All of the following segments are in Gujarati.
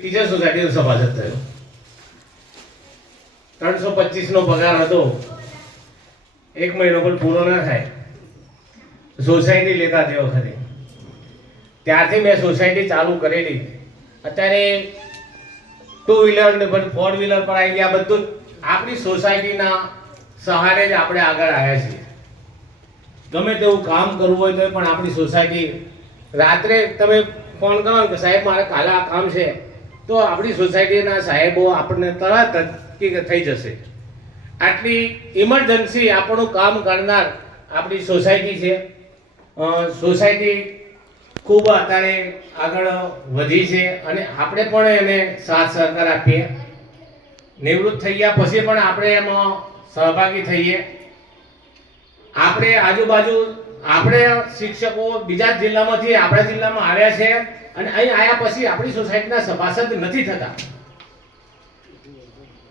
ટીચર સોસાયટીનો સભાસદ થયો. 325 નો પગાર હતો. એક મહિનો પણ પૂરો ના થાય સોસાયટી લેતા તે વખતે. ત્યારથી મેં સોસાયટી ચાલુ કરેલી. અત્યારે 2 વ્હીલર ને પણ 4 વ્હીલર પર આવી ગયા. બધું આપણી સોસાયટીના સહારે જ આપણે આગળ આવ્યા છીએ. ગમે તેવું કામ કરવું હોય તો પણ આપણી સોસાયટી, રાત્રે તમે ફોન કરો કે સાહેબ મારે કાલે આ કામ છે, તો આપણી સોસાયટીના સાહેબો આપણને તરત જ થઈ જશે. આટલી ઇમરજન્સી આપણું કામ કરનાર આપણી સોસાયટી છે. સોસાયટી ખૂબ અત્યારે આગળ વધી છે અને આપણે પણ એને સાથ સહકાર આપીએ. નિવૃત્ત થઈ ગયા પછી પણ આપણે એમાં સહભાગી થઈએ. આપણે આજુબાજુ આપણે શિક્ષકો બીજા જિલ્લામાંથી આપણા જિલ્લામાં આવ્યા છે અને અહીં આવ્યા પછી આપણી સોસાયટીના સભાસદ નથી થતા.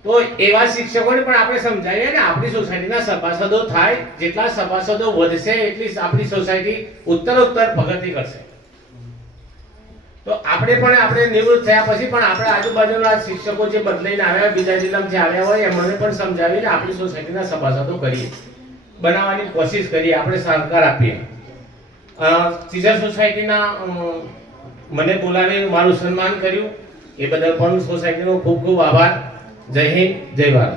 તો એવા શિક્ષકોને પણ આપણે સમજાવીએ ને આપણી સોસાયટીના સભાસદો થાય. જેટલા સભાસદો વધશે એટલી આપણી સોસાયટી ઉત્તરોત્તર પ્રગતિ કરશે. તો આપણે નિવૃત્ત થયા પછી પણ આપણે આજુબાજુના શિક્ષકો જે બદલાઈને આવ્યા, બીજા જિલ્લામાંથી આવ્યા હોય, એમને પણ સમજાવીને આપણી સોસાયટીના સભાસદો કરીએ, બનાવવાની કોશિશ કરીએ, આપણે સહકાર આપીએ. ટીચર સોસાયટીના મને બોલાવી મારું સન્માન કર્યું એ બદલ પણ સોસાયટીનો ખૂબ ખૂબ આભાર. જય હિન્દ, જય ભારત.